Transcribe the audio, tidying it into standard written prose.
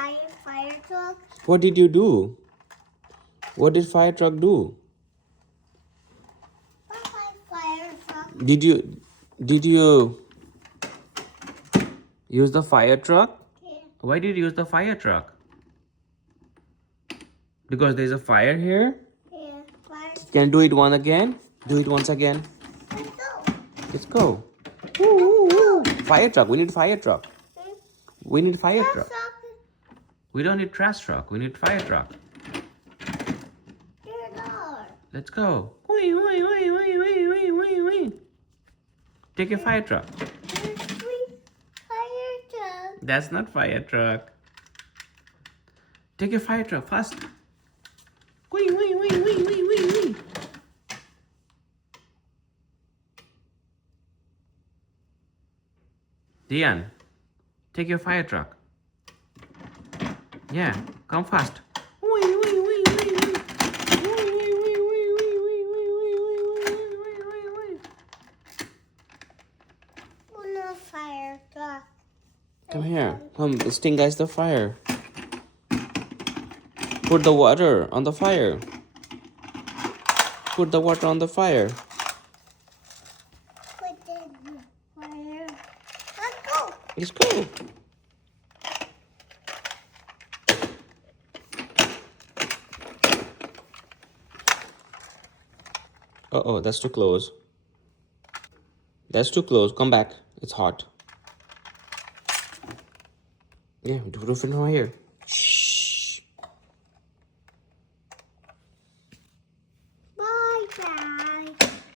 fire truck. What did you do? What did fire truck do? Fire truck. Did you use the fire truck? Yeah. Why did you use the fire truck? Because there's a fire here? Yeah. Fire. Can you do it one again? Do it once again. Let's go. Let's go. Woo, woo, woo. Fire truck. We need fire truck. Hmm? We need fire Trash truck. truck. We don't need trash truck. We need fire truck. Your door. Let's go. Wee, wee, wee, wee, wee, wee, wee, wee. Take a fire truck. Your sweet fire truck. That's not fire truck. Take a fire truck fast. Wee, wee, wee, wee, wee, wee, wee. Reeyan, take your fire truck. Yeah, come fast. Wee, wee, wee, wee, wee. Wee, wee, wee, wee, wee, wee, wee, wee, wee, wee, wee, wee. Oh no, fire truck. Come here. Come, Sting guys the fire. Put the water on the fire. Put the water on the fire. Put in the fire. Let's go. Let's go. Uh-oh, that's too close. That's too close. Come back. It's hot. Yeah, do it from here.